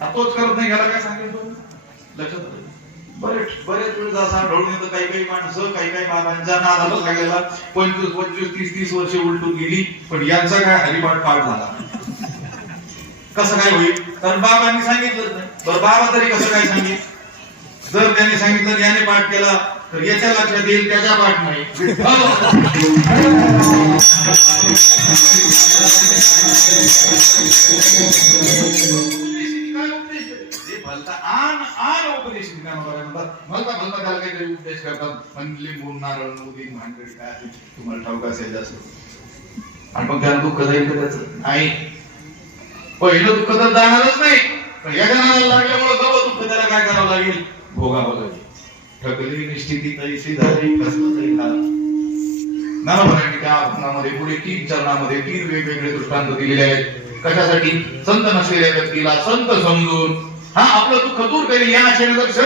तोच करत नाही, याला काय सांगितलं लक्षात आलं? बरेच वेळ असा ढळून येतं. काही माणसं काही बाबांच्या नादाला लागलेला 25, 30 वर्ष उलटून गेली, पण यांचा काय हरिपाठ पाठ झाला. कसं काय होईल? कारण बाबांनी सांगितलंच नाही. बरं बाबा तरी कसं काय सांगितलं? जर त्यांनी सांगितलं याने पाठ केला तर याच्या लक्षात येईल, त्याच्या पाठ नाही. उपदेश भलता त्याला काहीतरी उपदेश करतात. लिंबू नारळ मोदी भानगडी काय असेल तुम्हाला ठाऊक असेल जास्त. आणि मग त्याला दुःख जाईल का त्याचं? नाही, पहिलं दुःख तर जाणारच नाही, पण या जणाला लागल्यामुळे गवत दुःख त्याला काय करावं लागेल? भोगावं लागेल. ठगली निश्चिती तैसी झाली, कसलं तरी झालं. ज्ञानोबांनी त्या अभंगामध्ये पुढे 3 चरणामध्ये 3 वेगवेगळे दृष्टांत दिलेले आहेत. कशासाठी? संत नसलेल्या व्यक्तीला संत समजून आपलं दुःख दूर करेल या आशेने जर